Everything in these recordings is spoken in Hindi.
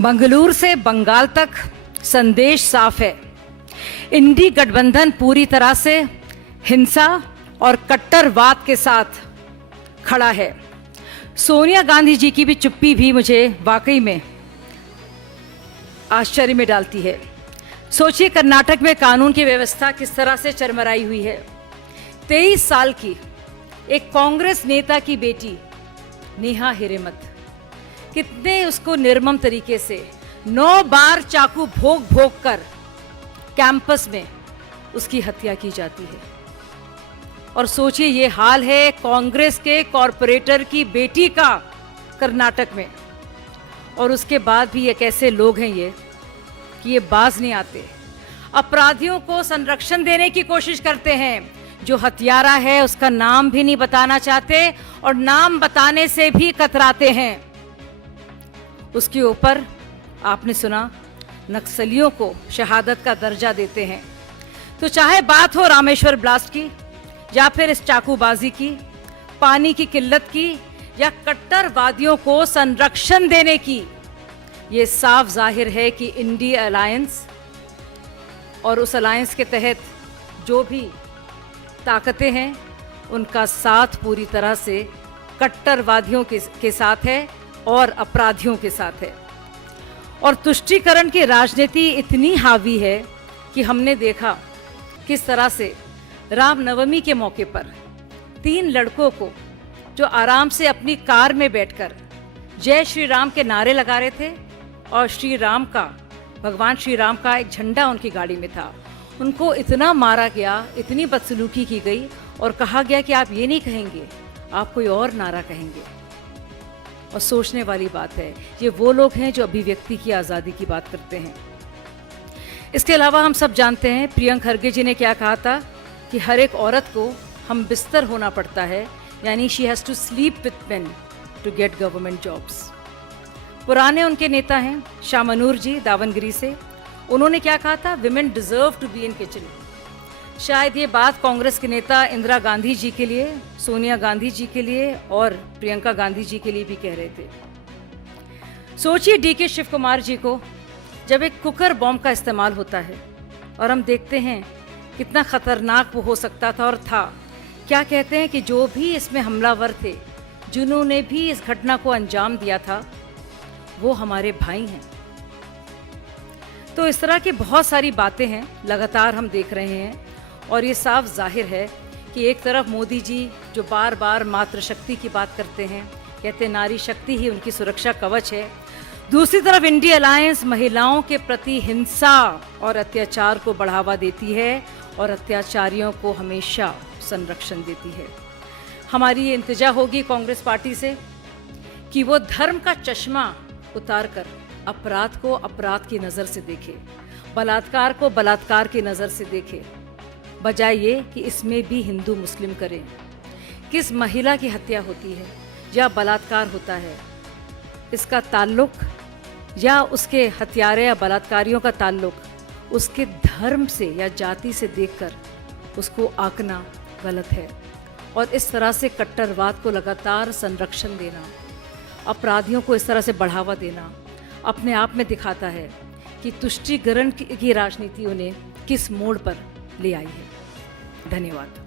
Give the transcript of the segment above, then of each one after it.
मंगलूर से बंगाल तक संदेश साफ है। इंडी गठबंधन पूरी तरह से हिंसा और कट्टरवाद के साथ खड़ा है। सोनिया गांधी जी की भी चुप्पी भी मुझे वाकई में आश्चर्य में डालती है। सोचिए, कर्नाटक में कानून की व्यवस्था किस तरह से चरमराई हुई है। 23 साल की एक कांग्रेस नेता की बेटी नेहा हिरेमठ, कितने उसको निर्मम तरीके से 9 बार चाकू भोंक भोंक कर कैंपस में उसकी हत्या की जाती है। और सोचिए, ये हाल है कांग्रेस के कॉरपोरेटर की बेटी का कर्नाटक में। और उसके बाद भी ये कैसे लोग हैं ये कि ये बाज नहीं आते, अपराधियों को संरक्षण देने की कोशिश करते हैं। जो हत्यारा है उसका नाम भी नहीं बताना चाहते और नाम बताने से भी कतराते हैं। उसके ऊपर आपने सुना, नक्सलियों को शहादत का दर्जा देते हैं। तो चाहे बात हो रामेश्वर ब्लास्ट की या फिर इस चाकूबाजी की, पानी की किल्लत की या कट्टरवादियों को संरक्षण देने की, ये साफ जाहिर है कि इंडी अलायंस और उस अलायंस के तहत जो भी ताकतें हैं उनका साथ पूरी तरह से कट्टरवादियों के साथ है और अपराधियों के साथ है। और तुष्टीकरण की राजनीति इतनी हावी है कि हमने देखा किस तरह से रामनवमी के मौके पर 3 लड़कों को जो आराम से अपनी कार में बैठकर जय श्री राम के नारे लगा रहे थे और भगवान श्री राम का एक झंडा उनकी गाड़ी में था, उनको इतना मारा गया, इतनी बदसलूकी की गई और कहा गया कि आप ये नहीं कहेंगे, आप कोई और नारा कहेंगे। और सोचने वाली बात है, ये वो लोग हैं जो अभिव्यक्ति की आज़ादी की बात करते हैं। इसके अलावा हम सब जानते हैं प्रियंक खरगे जी ने क्या कहा था कि हर एक औरत को हम बिस्तर होना पड़ता है, यानी she has to sleep with men to get government jobs. पुराने उनके नेता हैं शामनूर जी दावनगिरी से, उन्होंने क्या कहा था, women deserve to be in kitchen. शायद ये बात कांग्रेस के नेता इंदिरा गांधी जी के लिए, सोनिया गांधी जी के लिए और प्रियंका गांधी जी के लिए भी कह रहे थे। सोचिए, डीके शिव कुमार जी को जब एक कुकर बॉम्ब का इस्तेमाल होता है और हम देखते हैं कितना खतरनाक वो हो सकता था और था। क्या कहते हैं कि जो भी इसमें हमलावर थे, जिन्होंने भी इस घटना को अंजाम दिया था, वो हमारे भाई हैं। तो इस तरह की बहुत सारी बातें हैं लगातार हम देख रहे हैं। और ये साफ जाहिर है कि एक तरफ मोदी जी जो बार बार मातृशक्ति की बात करते हैं, कहते हैं नारी शक्ति ही उनकी सुरक्षा कवच है, दूसरी तरफ इंडी अलायंस महिलाओं के प्रति हिंसा और अत्याचार को बढ़ावा देती है और अत्याचारियों को हमेशा संरक्षण देती है। हमारी ये इंतजा होगी कांग्रेस पार्टी से कि वो धर्म का चश्मा उतारकर अपराध को अपराध की नज़र से देखे, बलात्कार को बलात्कार की नज़र से देखे, बजाय ये कि इसमें भी हिंदू मुस्लिम करें। किस महिला की हत्या होती है या बलात्कार होता है, इसका ताल्लुक या उसके हत्यारे या बलात्कारियों का ताल्लुक उसके धर्म से या जाति से देखकर उसको आंकना गलत है। और इस तरह से कट्टरवाद को लगातार संरक्षण देना, अपराधियों को इस तरह से बढ़ावा देना अपने आप में दिखाता है कि तुष्टीकरण की राजनीति उन्हें किस मोड़ पर ले आई है। धन्यवाद।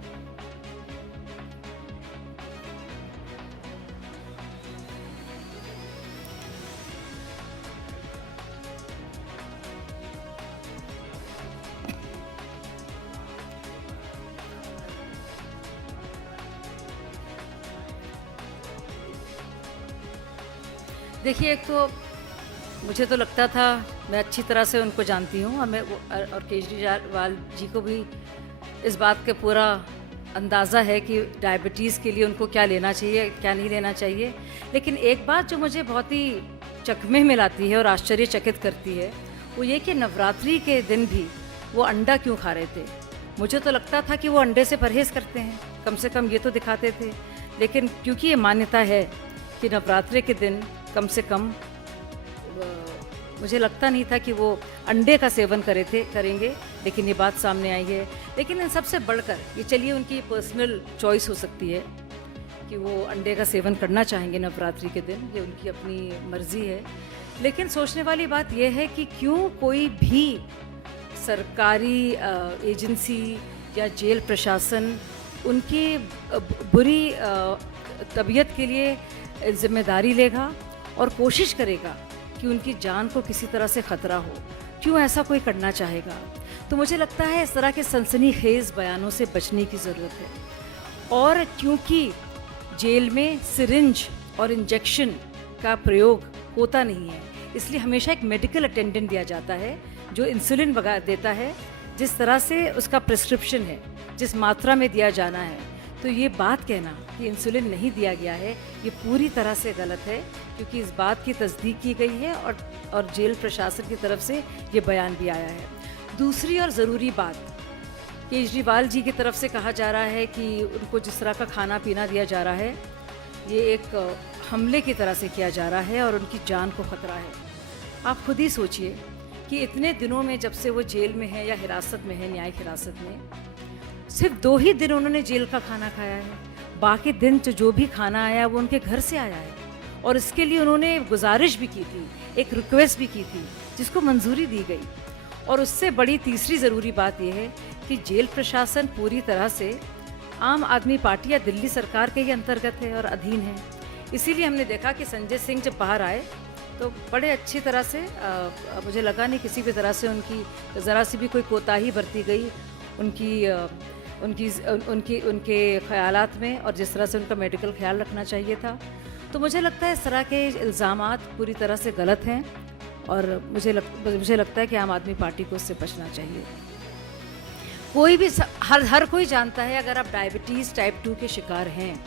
देखिए, एक तो मुझे तो लगता था, मैं अच्छी तरह से उनको जानती हूँ और केजरीवाल जी को भी इस बात का पूरा अंदाज़ा है कि डायबिटीज़ के लिए उनको क्या लेना चाहिए, क्या नहीं लेना चाहिए। लेकिन एक बात जो मुझे बहुत ही चकमे में लाती है और आश्चर्यचकित करती है, वो ये कि नवरात्रि के दिन भी वो अंडा क्यों खा रहे थे। मुझे तो लगता था कि वो अंडे से परहेज़ करते हैं, कम से कम ये तो दिखाते थे। लेकिन क्योंकि ये मान्यता है कि नवरात्रि के दिन कम से कम, मुझे लगता नहीं था कि वो अंडे का सेवन करेंगे, लेकिन ये बात सामने आई है। लेकिन इन सबसे बढ़कर ये, चलिए, उनकी पर्सनल चॉइस हो सकती है कि वो अंडे का सेवन करना चाहेंगे नवरात्रि के दिन, ये उनकी अपनी मर्जी है। लेकिन सोचने वाली बात यह है कि क्यों कोई भी सरकारी एजेंसी या जेल प्रशासन उनकी बुरी तबीयत के लिए जिम्मेदारी लेगा और कोशिश करेगा कि उनकी जान को किसी तरह से ख़तरा हो। क्यों ऐसा कोई करना चाहेगा? तो मुझे लगता है इस तरह के सनसनीखेज बयानों से बचने की ज़रूरत है। और क्योंकि जेल में सिरिंज और इंजेक्शन का प्रयोग होता नहीं है, इसलिए हमेशा एक मेडिकल अटेंडेंट दिया जाता है जो इंसुलिन वगैरह देता है, जिस तरह से उसका प्रिस्क्रिप्शन है, जिस मात्रा में दिया जाना है। तो ये बात कहना कि इंसुलिन नहीं दिया गया है, ये पूरी तरह से गलत है, क्योंकि इस बात की तस्दीक की गई है और जेल प्रशासन की तरफ से ये बयान भी आया है। दूसरी और ज़रूरी बात, केजरीवाल जी की तरफ से कहा जा रहा है कि उनको जिस तरह का खाना पीना दिया जा रहा है, ये एक हमले की तरह से किया जा रहा है और उनकी जान को ख़तरा है। आप खुद ही सोचिए कि इतने दिनों में जब से वो जेल में है या हिरासत में है, न्यायिक हिरासत में, सिर्फ 2 ही दिन उन्होंने जेल का खाना खाया है। बाकी दिन जो भी खाना आया वो उनके घर से आया है। और इसके लिए उन्होंने गुजारिश भी की थी, एक रिक्वेस्ट भी की थी, जिसको मंजूरी दी गई। और उससे बड़ी तीसरी ज़रूरी बात यह है कि जेल प्रशासन पूरी तरह से आम आदमी पार्टी या दिल्ली सरकार के ही अंतर्गत है और अधीन है। इसीलिए हमने देखा कि संजय सिंह जब बाहर आए तो बड़े अच्छी तरह से मुझे लगा नहीं किसी भी तरह से उनकी ज़रा सी भी कोई कोताही बरती गई उनके ख्यालात में, और जिस तरह से उनका मेडिकल ख्याल रखना चाहिए था। तो मुझे लगता है इस तरह के इल्ज़ामात पूरी तरह से गलत हैं और मुझे लगता है कि आम आदमी पार्टी को उससे बचना चाहिए। कोई भी हर कोई जानता है, अगर आप डायबिटीज़ टाइप 2 के शिकार हैं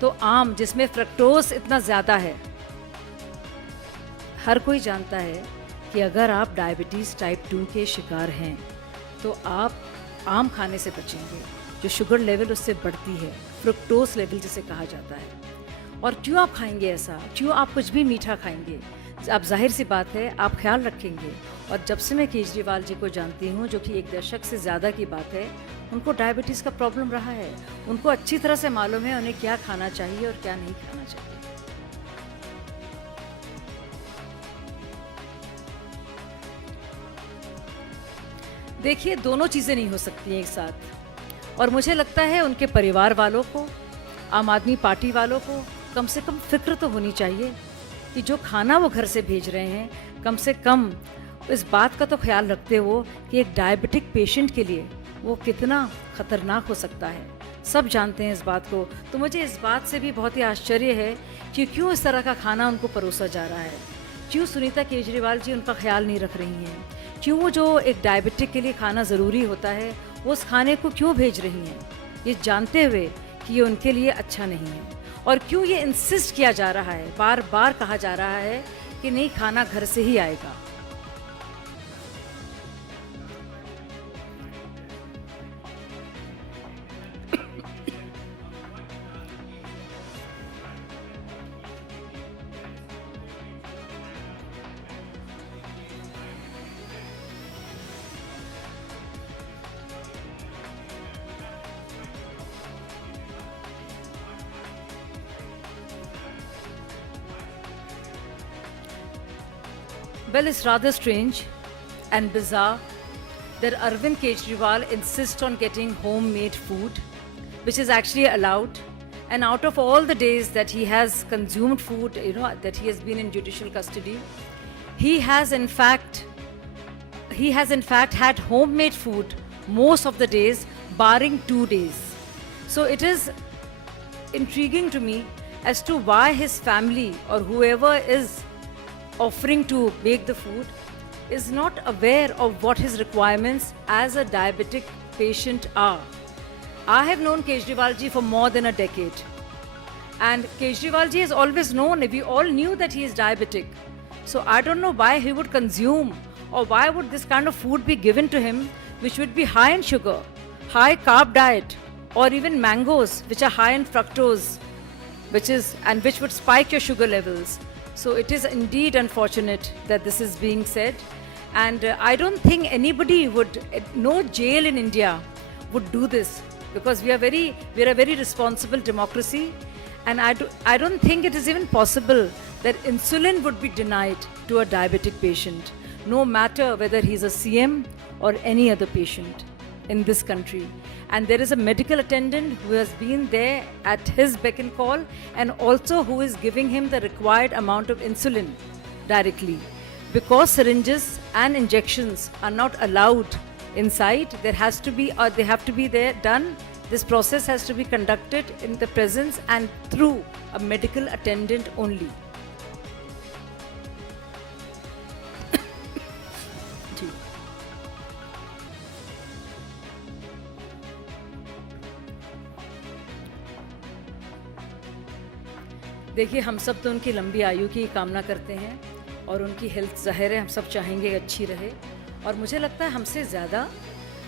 तो आम, जिसमें फ्रक्टोज इतना ज़्यादा है, हर कोई जानता है कि अगर आप डायबिटीज़ टाइप 2 के शिकार हैं तो आप आम खाने से बचेंगे, जो शुगर लेवल उससे बढ़ती है, फ्रुक्टोज लेवल जिसे कहा जाता है। और क्यों आप खाएंगे ऐसा? क्यों आप कुछ भी मीठा खाएंगे? अब जाहिर सी बात है आप ख्याल रखेंगे। और जब से मैं केजरीवाल जी को जानती हूँ, जो कि 1 दशक से ज़्यादा की बात है, उनको डायबिटीज़ का प्रॉब्लम रहा है। उनको अच्छी तरह से मालूम है उन्हें क्या खाना चाहिए और क्या नहीं खाना चाहिए। देखिए, दोनों चीज़ें नहीं हो सकती हैं एक साथ। और मुझे लगता है उनके परिवार वालों को, आम आदमी पार्टी वालों को कम से कम फ़िक्र तो होनी चाहिए कि जो खाना वो घर से भेज रहे हैं, कम से कम इस बात का तो ख्याल रखते हो कि एक डायबिटिक पेशेंट के लिए वो कितना ख़तरनाक हो सकता है। सब जानते हैं इस बात को। तो मुझे इस बात से भी बहुत ही आश्चर्य है कि क्यों इस तरह का खाना उनको परोसा जा रहा है। क्यों सुनीता केजरीवाल जी उनका ख्याल नहीं रख रही हैं? क्यों वो जो एक डायबिटिक के लिए खाना ज़रूरी होता है, वो उस खाने को क्यों भेज रही हैं, ये जानते हुए कि ये उनके लिए अच्छा नहीं है? और क्यों ये इंसिस्ट किया जा रहा है, बार बार कहा जा रहा है कि नहीं, खाना घर से ही आएगा? Well, it's rather strange and bizarre that Arvind Kejriwal insists on getting homemade food, which is actually allowed. And out of all the days that he has consumed food, that he has been in judicial custody, he has in fact had homemade food most of the days, barring 2 days. So it is intriguing to me as to why his family or whoever is offering to make the food is not aware of what his requirements as a diabetic patient are. I have known Kejriwal ji for more than a decade, and Kejriwal ji has always known, we all knew that he is diabetic. So I don't know why he would consume, or why would this kind of food be given to him which would be high in sugar, high carb diet, or even mangoes which are high in fructose, which would spike your sugar levels. So it is indeed unfortunate that this is being said, and I don't think anybody no jail in India would do this, because we are a very responsible democracy, and I don't think it is even possible that insulin would be denied to a diabetic patient, no matter whether he's a CM or any other patient in this country. And there is a medical attendant who has been there at his beck and call, and also who is giving him the required amount of insulin directly. Because syringes and injections are not allowed inside, there has to be, or they have to be there done. This process has to be conducted in the presence and through a medical attendant only. जी. देखिए, हम सब तो उनकी लंबी आयु की कामना करते हैं और उनकी हेल्थ ज़ाहिर है हम सब चाहेंगे अच्छी रहे। और मुझे लगता है हमसे ज़्यादा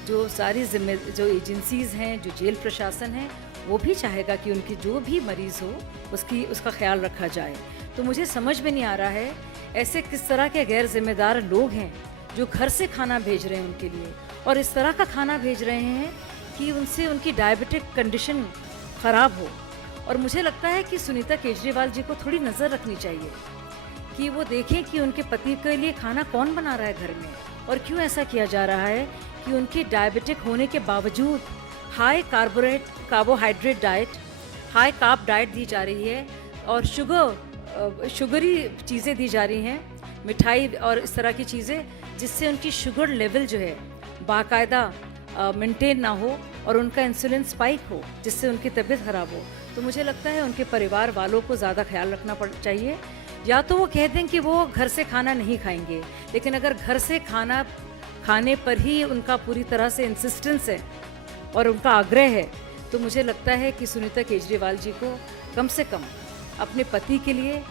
जो सारी जो एजेंसीज़ हैं, जो जेल प्रशासन है, वो भी चाहेगा कि उनकी जो भी मरीज़ हो उसका ख्याल रखा जाए। तो मुझे समझ में नहीं आ रहा है ऐसे किस तरह के गैर जिम्मेदार लोग हैं जो घर से खाना भेज रहे हैं उनके लिए, और इस तरह का खाना भेज रहे हैं कि उनसे उनकी डायबिटिक कंडीशन ख़राब हो। और मुझे लगता है कि सुनीता केजरीवाल जी को थोड़ी नज़र रखनी चाहिए कि वो देखें कि उनके पति के लिए खाना कौन बना रहा है घर में, और क्यों ऐसा किया जा रहा है कि उनकी डायबिटिक होने के बावजूद high carbohydrate diet, high carb diet दी जा रही है और शुगरी चीज़ें दी जा रही हैं, मिठाई और इस तरह की चीज़ें, जिससे उनकी शुगर लेवल जो है बाकायदा मेंटेन ना हो और उनका इंसुलिन स्पाइक हो, जिससे उनकी तबीयत ख़राब हो। तो मुझे लगता है उनके परिवार वालों को ज़्यादा ख्याल रखना चाहिए। या तो वो कह दें कि वो घर से खाना नहीं खाएंगे, लेकिन अगर घर से खाना खाने पर ही उनका पूरी तरह से इंसिस्टेंस है और उनका आग्रह है, तो मुझे लगता है कि सुनीता केजरीवाल जी को कम से कम अपने पति के लिए,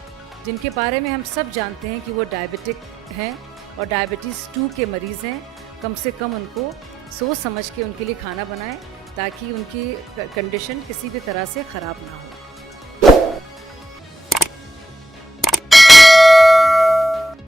जिनके बारे में हम सब जानते हैं कि वो डायबिटिक हैं और डायबिटीज़ 2 के मरीज़ हैं, कम से कम उनको सोच समझ के उनके लिए खाना बनाएं ताकि उनकी कंडीशन किसी भी तरह से ख़राब ना हो।